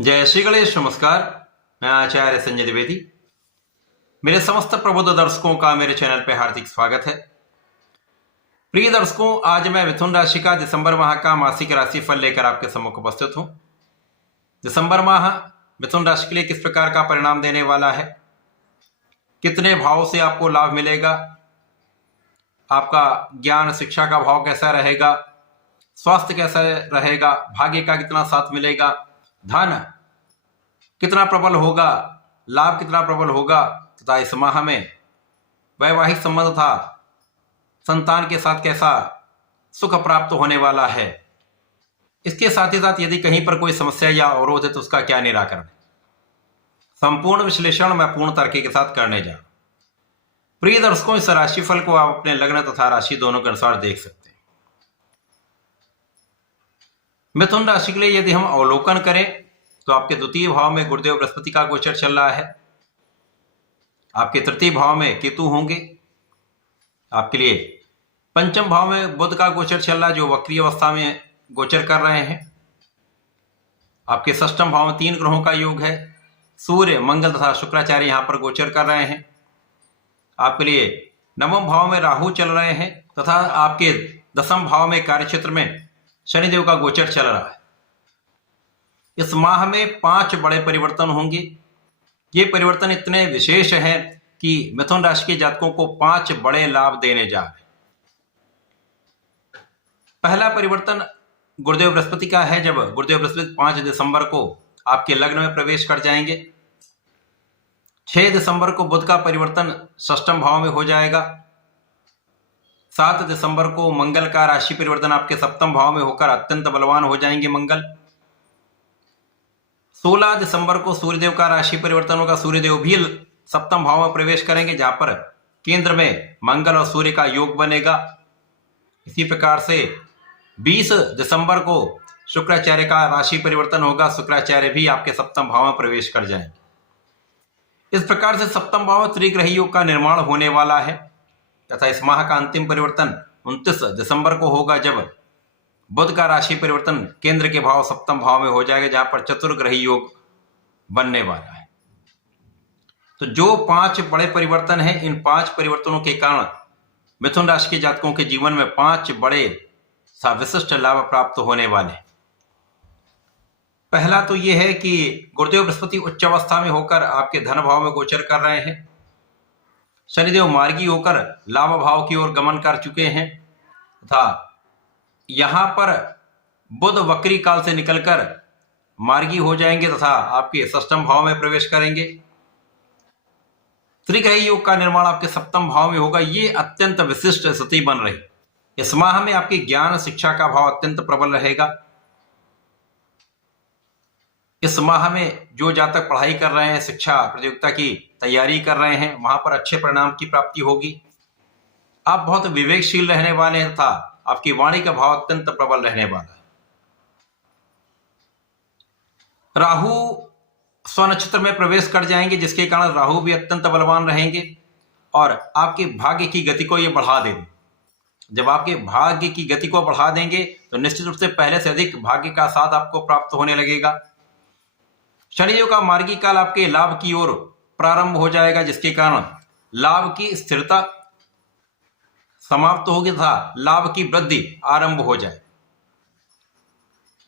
जय श्री गणेश। नमस्कार, मैं आचार्य संजय द्विवेदी। मेरे समस्त प्रबुद्ध दर्शकों का मेरे चैनल पर हार्दिक स्वागत है। प्रिय दर्शकों, आज मैं मिथुन राशि का दिसंबर माह का मासिक राशि फल लेकर आपके सम्मुख उपस्थित हूं। दिसंबर माह मिथुन राशि के लिए किस प्रकार का परिणाम देने वाला है, कितने भाव से आपको लाभ मिलेगा, आपका ज्ञान शिक्षा का भाव कैसा रहेगा, स्वास्थ्य कैसा रहेगा, भाग्य का कितना साथ मिलेगा, धन कितना प्रबल होगा, लाभ कितना प्रबल होगा, तथा इस माह में वैवाहिक संबंध था संतान के साथ कैसा सुख प्राप्त होने वाला है। इसके साथ ही साथ यदि कहीं पर कोई समस्या या अवरोध है तो उसका क्या निराकरण है, संपूर्ण विश्लेषण मैं पूर्ण तर्क के साथ करने जा रहा हूं। प्रिय दर्शकों, इस राशिफल को आप अपने लग्न तथा राशि दोनों के अनुसार देख सकते हैं। मिथुन राशि के लिए यदि हम अवलोकन करें तो आपके द्वितीय भाव में गुरुदेव बृहस्पति का गोचर चल रहा है। आपके तृतीय भाव में केतु होंगे। आपके लिए पंचम भाव में बुध का गोचर चल रहा है, जो वक्री अवस्था में गोचर कर रहे हैं। आपके षष्ठम भाव में 3 ग्रहों का योग है। सूर्य, मंगल तथा शुक्राचार्य यहां पर गोचर कर रहे हैं। आपके लिए नवम भाव में राहु चल रहे हैं तथा आपके दसम भाव में कार्यक्षेत्र में शनिदेव का गोचर चल रहा है। इस माह में 5 बड़े परिवर्तन होंगे। ये परिवर्तन इतने विशेष हैं कि मिथुन राशि के जातकों को 5 बड़े लाभ देने जा रहे हैं। पहला परिवर्तन गुरुदेव बृहस्पति का है, जब गुरुदेव बृहस्पति 5 दिसंबर को आपके लग्न में प्रवेश कर जाएंगे। 6 दिसंबर को बुध का परिवर्तन षष्ठम भाव में हो जाएगा। 7 दिसंबर को मंगल का राशि परिवर्तन आपके सप्तम भाव में होकर अत्यंत बलवान हो जाएंगे मंगल। 16 दिसंबर को सूर्यदेव का राशि परिवर्तन होगा। सूर्यदेव भी सप्तम भाव में प्रवेश करेंगे, जहां पर केंद्र में मंगल और सूर्य का योग बनेगा। इसी प्रकार से 20 दिसंबर को शुक्राचार्य का राशि परिवर्तन होगा। शुक्राचार्य भी आपके सप्तम भाव में प्रवेश कर जाएंगे। इस प्रकार से सप्तम भाव में त्रिग्रही योग का निर्माण होने वाला है तथा इस माह का अंतिम परिवर्तन 29 दिसंबर को होगा, जब बुध का राशि परिवर्तन केंद्र के भाव सप्तम भाव में हो जाएगा, जहां पर चतुर्ग्रही योग बनने वाला है। तो जो 5 बड़े परिवर्तन हैं, इन 5 परिवर्तनों के कारण मिथुन राशि के जातकों के जीवन में 5 बड़े सा विशिष्ट लाभ प्राप्त होने वाले हैं। पहला तो यह है कि गुरुदेव बृहस्पति उच्च अवस्था में होकर आपके धन भाव में गोचर कर रहे हैं। शनिदेव मार्गी होकर लाभ भाव की ओर गमन कर चुके हैं तथा यहां पर बुध वक्री काल से निकलकर मार्गी हो जाएंगे तथा आपके षष्ठम भाव में प्रवेश करेंगे। त्रिग्रही योग का निर्माण आपके सप्तम भाव में होगा। ये अत्यंत विशिष्ट स्थिति बन रही। इस माह में आपके ज्ञान शिक्षा का भाव अत्यंत प्रबल रहेगा। इस माह में जो जातक पढ़ाई कर रहे हैं, शिक्षा प्रतियोगिता की तैयारी कर रहे हैं, वहां पर अच्छे परिणाम की प्राप्ति होगी। आप बहुत विवेकशील रहने वाले हैं तथा आपकी वाणी का भाव अत्यंत प्रबल रहने वाला है। राहु स्वनक्षत्र में प्रवेश कर जाएंगे, जिसके कारण राहु भी अत्यंत बलवान रहेंगे और आपके भाग्य की गति को ये बढ़ा देंगे। जब आपके भाग्य की गति को बढ़ा देंगे तो निश्चित रूप से पहले से अधिक भाग्य का साथ आपको प्राप्त होने लगेगा। शनिदेव का मार्गी काल आपके लाभ की ओर प्रारंभ हो जाएगा, जिसके कारण लाभ की स्थिरता समाप्त होगी तथा लाभ की वृद्धि आरंभ हो जाए।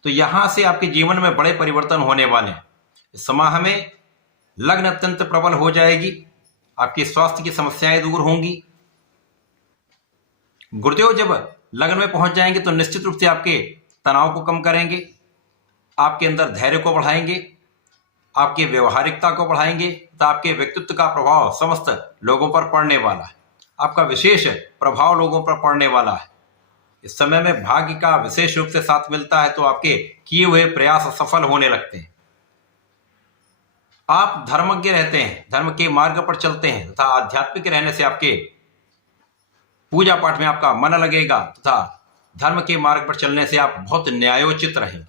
तो यहां से आपके जीवन में बड़े परिवर्तन होने वाले हैं। इस माह में लग्न अत्यंत प्रबल हो जाएगी। आपकी स्वास्थ्य की समस्याएं दूर होंगी। गुरुदेव जब लग्न में पहुंच जाएंगे तो निश्चित रूप से आपके तनाव को कम करेंगे, आपके अंदर धैर्य को बढ़ाएंगे, आपकी व्यवहारिकता को बढ़ाएंगे तथा आपके व्यक्तित्व का प्रभाव समस्त लोगों पर पड़ने वाला है। आपका विशेष प्रभाव लोगों पर पड़ने वाला है। इस समय में भाग्य का विशेष रूप से साथ मिलता है, तो आपके किए हुए प्रयास सफल होने लगते हैं। आप धर्मज्ञ रहते हैं, धर्म के मार्ग पर चलते हैं तथा आध्यात्मिक रहने से आपके पूजा पाठ में आपका मन लगेगा तथा धर्म के मार्ग पर चलने से आप बहुत न्यायोचित रहेंगे।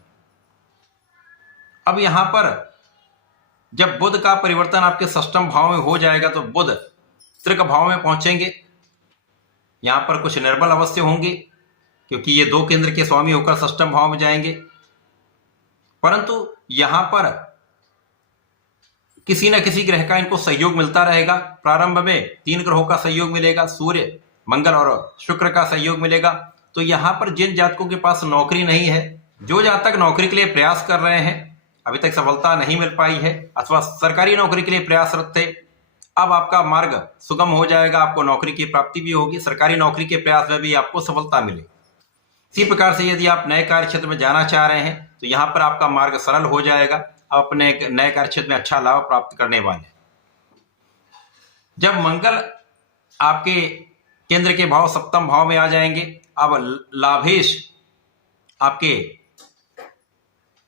अब यहां पर जब बुध का परिवर्तन आपके षष्ठम भाव में हो जाएगा तो बुध त्रिक भाव में पहुंचेंगे। यहां पर कुछ निर्बल अवश्य होंगे, क्योंकि ये 2 केंद्र के स्वामी होकर षष्ठम भाव में जाएंगे। परंतु यहां पर किसी न किसी ग्रह का इनको सहयोग मिलता रहेगा। प्रारंभ में 3 ग्रहों का सहयोग मिलेगा, सूर्य, मंगल और शुक्र का सहयोग मिलेगा। तो यहाँ पर जिन जातकों के पास नौकरी नहीं है, जो जातक नौकरी के लिए प्रयास कर रहे हैं, अभी तक सफलता नहीं मिल पाई है, अथवा सरकारी नौकरी के लिए प्रयासरत थे, अब आपका मार्ग सुगम हो जाएगा, आपको नौकरी की प्राप्ति भी होगी, सरकारी नौकरी के प्रयास में भी आपको सफलता मिलेगी। इसी प्रकार से यदि आप नए कार्य क्षेत्र में जाना चाह रहे हैं तो यहाँ पर आपका मार्ग सरल हो जाएगा, आप अपने नए कार्य क्षेत्र में अच्छा लाभ प्राप्त करने वाले। जब मंगल आपके केंद्र के भाव सप्तम भाव में आ जाएंगे, अब लाभेश आपके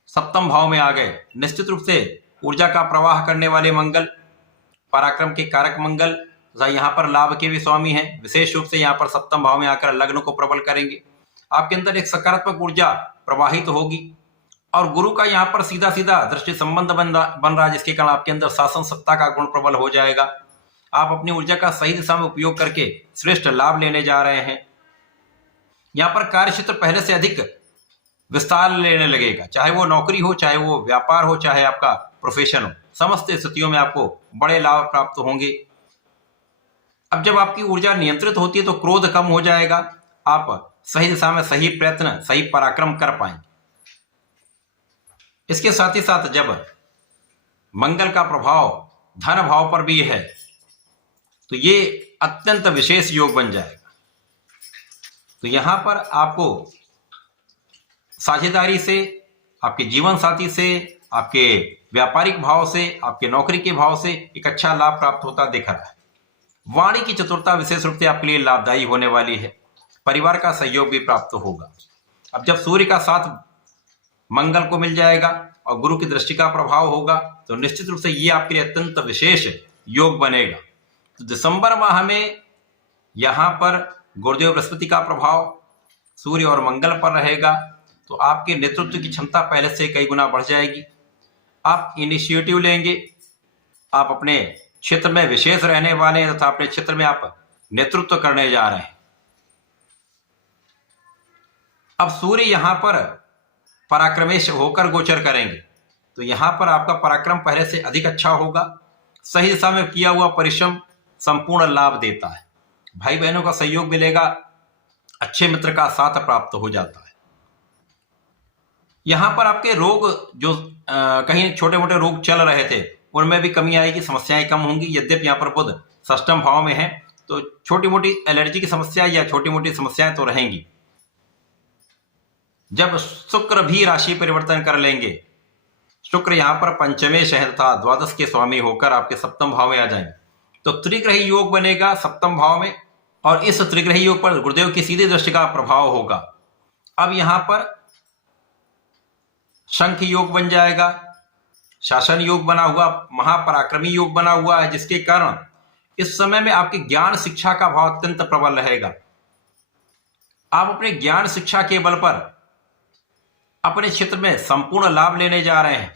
सप्तम भाव में आ गए। निश्चित रूप से ऊर्जा का प्रवाह करने वाले मंगल, पराक्रम के कारक मंगल तथा यहाँ पर लाभ के भी स्वामी हैं, विशेष रूप से यहाँ पर सप्तम भाव में आकर लग्न को प्रबल करेंगे। आपके अंदर एक सकारात्मक ऊर्जा प्रवाहित होगी और गुरु का यहाँ पर सीधा सीधा दृष्टि संबंध बन रहा है, जिसके कारण आपके अंदर शासन सत्ता का गुण प्रबल हो जाएगा। आप अपनी ऊर्जा का सही दिशा में उपयोग करके श्रेष्ठ लाभ लेने जा रहे हैं। यहाँ पर कार्य क्षेत्र पहले से अधिक विस्तार लेने लगेगा, चाहे वो नौकरी हो, चाहे वो व्यापार हो, चाहे आपका प्रोफेशन हो, समस्त स्थितियों में आपको बड़े लाभ प्राप्त होंगे। अब जब आपकी ऊर्जा नियंत्रित होती है तो क्रोध कम हो जाएगा, आप सही दिशा में सही प्रयत्न, सही पराक्रम कर पाएंगे। इसके साथ ही साथ जब मंगल का प्रभाव धन भाव पर भी है तो ये अत्यंत विशेष योग बन जाएगा। तो यहां पर आपको साझेदारी से, आपके जीवन साथी से, आपके व्यापारिक भाव से, आपके नौकरी के भाव से एक अच्छा लाभ प्राप्त होता दिख रहा है। वाणी की चतुरता विशेष रूप से आपके लिए लाभदायी होने वाली है। परिवार का सहयोग भी प्राप्त होगा। अब जब सूर्य का साथ मंगल को मिल जाएगा और गुरु की दृष्टि का प्रभाव होगा तो निश्चित रूप से ये आपके लिए अत्यंत विशेष योग बनेगा। तो दिसंबर माह में यहाँ पर गुरुदेव बृहस्पति का प्रभाव सूर्य और मंगल पर रहेगा, तो आपके नेतृत्व की क्षमता पहले से कई गुना बढ़ जाएगी। आप इनिशिएटिव लेंगे, आप अपने क्षेत्र में विशेष रहने वाले हैं तथा अपने क्षेत्र में आप नेतृत्व करने जा रहे हैं। अब सूर्य यहां पर पराक्रमेश होकर गोचर करेंगे, तो यहां पर आपका पराक्रम पहले से अधिक अच्छा होगा। सही दिशा में किया हुआ परिश्रम संपूर्ण लाभ देता है। भाई बहनों का सहयोग मिलेगा, अच्छे मित्र का साथ प्राप्त हो जाता है। यहां पर आपके रोग जो कहीं छोटे मोटे रोग चल रहे थे उनमें भी कमी आएगी, समस्याएं कम होंगी। यद्यपि यहाँ पर बुध षष्ठम भाव में है तो छोटी मोटी एलर्जी की समस्या या छोटी मोटी समस्याएं तो रहेंगी। जब शुक्र भी राशि परिवर्तन कर लेंगे, शुक्र यहाँ पर पंचमे शहर था, द्वादश के स्वामी होकर आपके सप्तम भाव में आ जाएंगे, तो त्रिग्रही योग बनेगा सप्तम भाव में और इस त्रिग्रही योग पर गुरुदेव की सीधी दृष्टि का प्रभाव होगा। अब यहां पर शंख योग बन जाएगा, शासन योग बना हुआ, महापराक्रमी योग बना हुआ है, जिसके कारण इस समय में आपकी ज्ञान शिक्षा का भाव अत्यंत प्रबल रहेगा। आप अपने ज्ञान शिक्षा के बल पर अपने क्षेत्र में संपूर्ण लाभ लेने जा रहे हैं।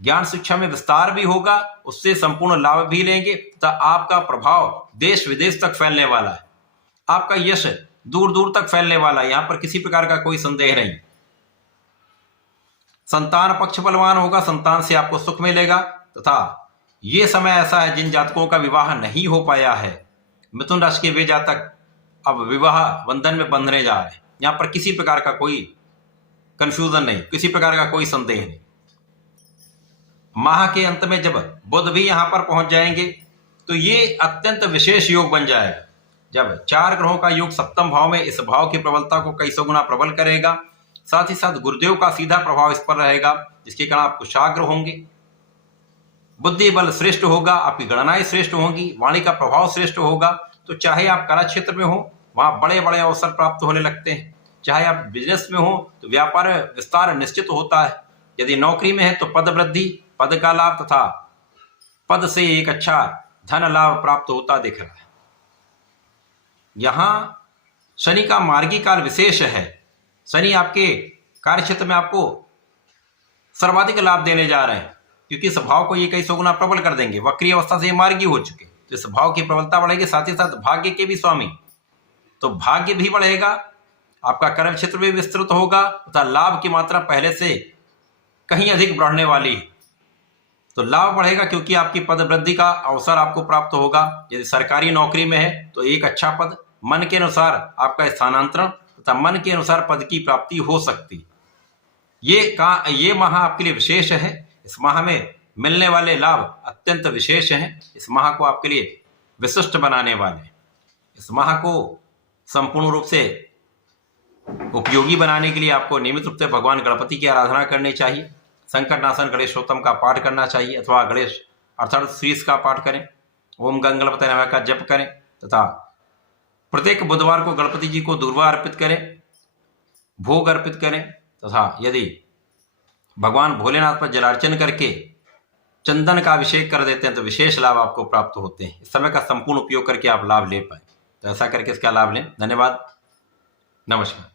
ज्ञान शिक्षा में विस्तार भी होगा, उससे संपूर्ण लाभ भी लेंगे तथा आपका प्रभाव देश विदेश तक फैलने वाला है। आपका यश दूर दूर तक फैलने वाला है, यहां पर किसी प्रकार का कोई संदेह नहीं। संतान पक्ष बलवान होगा, संतान से आपको सुख मिलेगा तथा ये समय ऐसा है जिन जातकों का विवाह नहीं हो पाया है, मिथुन राशि के वे जातक अब विवाह बंधन में बंधने जा रहे हैं। यहां पर किसी प्रकार का कोई कंफ्यूजन नहीं, किसी प्रकार का कोई संदेह नहीं। माह के अंत में जब बुध भी यहां पर पहुंच जाएंगे तो ये अत्यंत विशेष योग बन जाएगा। जब 4 ग्रहों का योग सप्तम भाव में, इस भाव की प्रबलता को कई सौ गुना प्रबल करेगा। साथ ही साथ गुरुदेव का सीधा प्रभाव इस पर रहेगा, जिसके कारण आप कुशाग्र होंगे, बुद्धि बल श्रेष्ठ होगा, आपकी गणनाएं श्रेष्ठ होंगी, वाणी का प्रभाव श्रेष्ठ होगा। तो चाहे आप कला क्षेत्र में हो, वहां बड़े बड़े अवसर प्राप्त होने लगते हैं। चाहे आप बिजनेस में हो तो व्यापार विस्तार निश्चित होता है। यदि नौकरी में है तो पद वृद्धि, पद का लाभ तथा पद से एक अच्छा धन लाभ प्राप्त होता दिख रहा है। यहां शनि का मार्गी काल विशेष है। शनि आपके कार्य क्षेत्र में आपको सर्वाधिक लाभ देने जा रहे हैं, क्योंकि इस भाव को ये कई सौ गुना प्रबल कर देंगे। वक्री अवस्था से मार्गी हो चुके, तो इस भाव की प्रबलता बढ़ेगी। साथ ही साथ भाग्य के भी स्वामी, तो भाग्य भी बढ़ेगा, आपका कर्म क्षेत्र भी विस्तृत होगा तथा लाभ की मात्रा पहले से कहीं अधिक बढ़ने वाली है। तो लाभ बढ़ेगा क्योंकि आपकी पद वृद्धि का अवसर आपको प्राप्त होगा। यदि सरकारी नौकरी में है तो एक अच्छा पद, मन के अनुसार आपका स्थानांतरण तथा मन के अनुसार पद की प्राप्ति हो सकती। ये माह आपके लिए विशेष है। इस माह में मिलने वाले लाभ अत्यंत विशेष हैं। इस माह को आपके लिए विशिष्ट बनाने वाले, इस माह को संपूर्ण रूप से उपयोगी बनाने के लिए आपको नियमित रूप से भगवान गणपति की आराधना करनी चाहिए। संकटनाशन गणेशोत्तम का पाठ करना चाहिए अथवा गणेश अर्थात शीर्ष का पाठ करें। ओम गंगणपते नमः का जप करें तथा प्रत्येक बुधवार को गणपति जी को दूर्वा अर्पित करें, भोग अर्पित करें तथा यदि भगवान भोलेनाथ पर जलार्चन करके चंदन का अभिषेक कर देते हैं तो विशेष लाभ आपको प्राप्त होते हैं। इस समय का संपूर्ण उपयोग करके आप लाभ ले पाए, तो ऐसा करके इसका लाभ लें। धन्यवाद, नमस्कार।